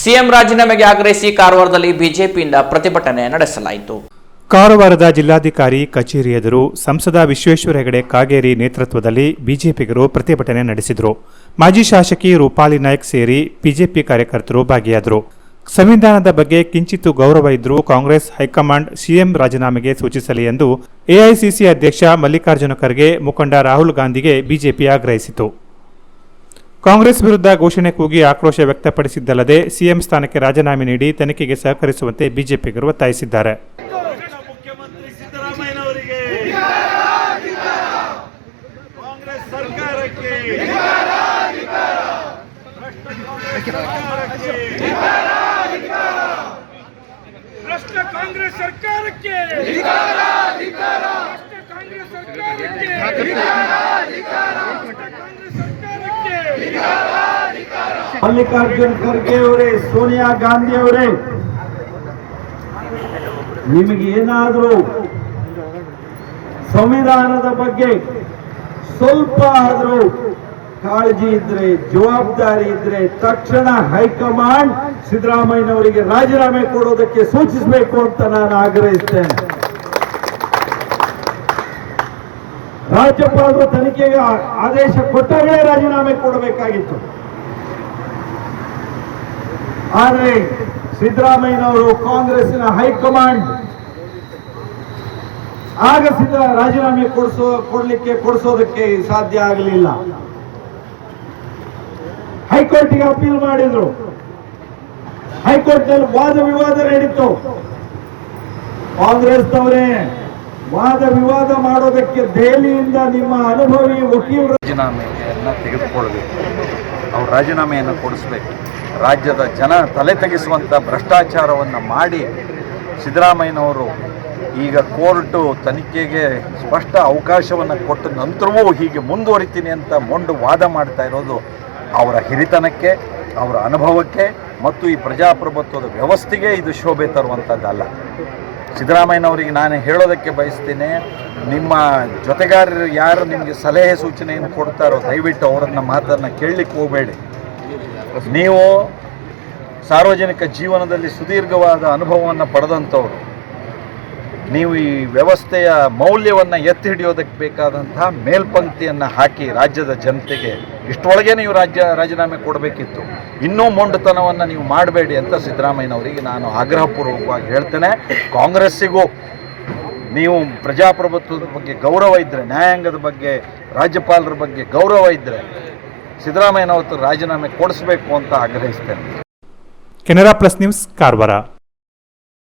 CM ರಾಜೀನಾಮೆಗೆ ಆಗ್ರಹಿಸಿ ಕಾರವಾರದಲ್ಲಿ ಬಿಜೆಪಿಯಿಂದ ಪ್ರತಿಭಟನೆ ನಡೆಸಲಾಯಿತು. ಕಾರವಾರದ ಜಿಲ್ಲಾಧಿಕಾರಿ ಕಚೇರಿ ಎದುರು ಸಂಸದ ವಿಶ್ವೇಶ್ವರ ಹೆಗಡೆ ಕಾಗೇರಿ ನೇತೃತ್ವದಲ್ಲಿ ಬಿಜೆಪಿಗರು ಪ್ರತಿಭಟನೆ ನಡೆಸಿದರು. ಮಾಜಿ ಶಾಸಕಿ ರೂಪಾಲಿ ನಾಯ್ಕ್ ಸೇರಿ ಬಿಜೆಪಿ ಕಾರ್ಯಕರ್ತರು ಭಾಗಿಯಾದರು. ಸಂವಿಧಾನದ ಬಗ್ಗೆ ಕಿಂಚಿತ್ತು ಗೌರವ ಇದ್ದರೂ ಕಾಂಗ್ರೆಸ್ ಹೈಕಮಾಂಡ್ ಸಿಎಂ ರಾಜೀನಾಮೆಗೆ ಸೂಚಿಸಲಿ ಎಂದು ಎಐಸಿಸಿ ಅಧ್ಯಕ್ಷ ಮಲ್ಲಿಕಾರ್ಜುನ ಖರ್ಗೆ ಮುಖಂಡ ರಾಹುಲ್ ಗಾಂಧಿಗೆ ಬಿಜೆಪಿ ಆಗ್ರಹಿಸಿತು ಕಾಂಗ್ರೆಸ್ ವಿರುದ್ಧ ಘೋಷಣೆ ಕೂಗಿ ಆಕ್ರೋಶ ವ್ಯಕ್ತಪಡಿಸಿದ್ದಲ್ಲದೆ ಸಿಎಂ ಸ್ಥಾನಕ್ಕೆ ರಾಜೀನಾಮೆ ನೀಡಿ ತನಿಖೆಗೆ ಸಹಕರಿಸುವಂತೆ ಬಿಜೆಪಿಗರು ಒತ್ತಾಯಿಸಿದ್ದಾರೆ. ಸರ್ಕಾರಕ್ಕೆ ಭ್ರಷ್ಟ ಕಾಂಗ್ರೆಸ್ ಸರ್ಕಾರಕ್ಕೆ ಭ್ರಷ್ಟ ಕಾಂಗ್ರೆಸ್ ಸರ್ಕಾರಕ್ಕೆ ಭ್ರಷ್ಟ ಕಾಂಗ್ರೆಸ್ ಸರ್ಕಾರಕ್ಕೆ ಮಲ್ಲಿಕಾರ್ಜುನ್ ಖರ್ಗೆ ಅವರೇ, ಸೋನಿಯಾ ಗಾಂಧಿ ಅವರೇ, ನಿಮಗೆ ಏನಾದರೂ ಸಂವಿಧಾನದ ಬಗ್ಗೆ ಸ್ವಲ್ಪ ಆದರೂ ಕಾಳಜಿ ಇದ್ರೆ, ಜವಾಬ್ದಾರಿ ಇದ್ರೆ ತಕ್ಷಣ ಹೈಕಮಾಂಡ್ ಸಿದ್ದರಾಮಯ್ಯನವರಿಗೆ ರಾಜೀನಾಮೆ ಕೊಡೋದಕ್ಕೆ ಸೂಚಿಸಬೇಕು ಅಂತ ನಾನು ಆಗ್ರಹಿಸ್ತೇನೆ. ರಾಜ್ಯಪಾಲರು ತನಿಖೆಗೆ ಆದೇಶ ಕೊಟ್ಟಾಗಲೇ ರಾಜೀನಾಮೆ ಕೊಡಬೇಕಾಗಿತ್ತು. ಆದರೆ ಸಿದ್ದರಾಮಯ್ಯನವರು ಕಾಂಗ್ರೆಸ್ಸಿನ ಹೈಕಮಾಂಡ್. ಆಗ ಸಿದ್ದ ರಾಜೀನಾಮೆ ಕೊಡಿಸೋ, ಕೊಡ್ಲಿಕ್ಕೆ ಕೊಡಿಸೋದಕ್ಕೆ ಸಾಧ್ಯ ಆಗಲಿಲ್ಲ. ಹೈಕೋರ್ಟ್ಗೆ ಅಪೀಲ್ ಮಾಡಿದ್ರು. ಹೈಕೋರ್ಟ್ನಲ್ಲಿ ವಾದ ವಿವಾದ ನಡೀತು. ಕಾಂಗ್ರೆಸ್ನವರೇ, ವಾದ ವಿವಾದ ಮಾಡೋದಕ್ಕೆ ದೆಹಲಿಯಿಂದ ನಿಮ್ಮ ಅನುಭವಿ ವಕೀಲರು ರಾಜೀನಾಮೆಯನ್ನು ತೆಗೆದುಕೊಳ್ಬೇಕು ಅವ್ರು ರಾಜೀನಾಮೆಯನ್ನು ಕೊಡಿಸ್ಬೇಕು. ರಾಜ್ಯದ ಜನ ತಲೆ ತೆಗೆಸುವಂಥ ಭ್ರಷ್ಟಾಚಾರವನ್ನು ಮಾಡಿ ಸಿದ್ದರಾಮಯ್ಯನವರು ಈಗ ಕೋರ್ಟು ತನಿಖೆಗೆ ಸ್ಪಷ್ಟ ಅವಕಾಶವನ್ನು ಕೊಟ್ಟ ನಂತರವೂ ಹೀಗೆ ಮುಂದುವರಿತೀನಿ ಅಂತ ಮೊಂಡು ವಾದ ಮಾಡ್ತಾ ಇರೋದು ಅವರ ಹಿರಿತನಕ್ಕೆ, ಅವರ ಅನುಭವಕ್ಕೆ ಮತ್ತು ಈ ಪ್ರಜಾಪ್ರಭುತ್ವದ ವ್ಯವಸ್ಥೆಗೆ ಇದು ಶೋಭೆ ತರುವಂಥದ್ದಲ್ಲ. ಸಿದ್ದರಾಮಯ್ಯನವರಿಗೆ ನಾನು ಹೇಳೋದಕ್ಕೆ ಬಯಸ್ತೀನಿ. ನಿಮ್ಮ ಜೊತೆಗಾರರು ಯಾರು ನಿಮಗೆ ಸಲಹೆ ಸೂಚನೆಯನ್ನು ಕೊಡ್ತಾರೋ ದಯವಿಟ್ಟು ಅವರನ್ನ ಮಾತನ್ನು ಕೇಳಲಿಕ್ಕೆ ಹೋಗಬೇಡಿ. ನೀವು ಸಾರ್ವಜನಿಕ ಜೀವನದಲ್ಲಿ ಸುದೀರ್ಘವಾದ ಅನುಭವವನ್ನು ಪಡೆದಂಥವ್ರು. ನೀವು ಈ ವ್ಯವಸ್ಥೆಯ ಮೌಲ್ಯವನ್ನು ಎತ್ತಿ ಹಿಡಿಯೋದಕ್ಕೆ ಬೇಕಾದಂತಹ ಮೇಲ್ಪಂಕ್ತಿಯನ್ನು ಹಾಕಿ ರಾಜ್ಯದ ಜನತೆಗೆ ಇಷ್ಟೊಳಗೆ ನೀವು ರಾಜ್ಯ, ರಾಜೀನಾಮೆ ಕೊಡಬೇಕಿತ್ತು. ಇನ್ನೂ ಮೊಂಡುತನವನ್ನು ನೀವು ಮಾಡಬೇಡಿ ಅಂತ ಸಿದ್ದರಾಮಯ್ಯನವರಿಗೆ ನಾನು ಆಗ್ರಹಪೂರ್ವಕವಾಗಿ ಹೇಳ್ತೇನೆ. ಕಾಂಗ್ರೆಸ್ಸಿಗೂ ನೀವು ಪ್ರಜಾಪ್ರಭುತ್ವದ ಬಗ್ಗೆ ಗೌರವ ಇದ್ದರೆ ನ್ಯಾಯಾಂಗದ ಬಗ್ಗೆ, ರಾಜ್ಯಪಾಲರ ಬಗ್ಗೆ ಗೌರವ ಇದ್ದರೆ ಸಿದ್ದರಾಮಯ್ಯನವತ್ತು ರಾಜೀನಾಮೆ ಕೊಡಿಸ್ಬೇಕು ಅಂತ ಆಗ್ರಹಿಸ್ತೇನೆ. Canara plus news, Karwar.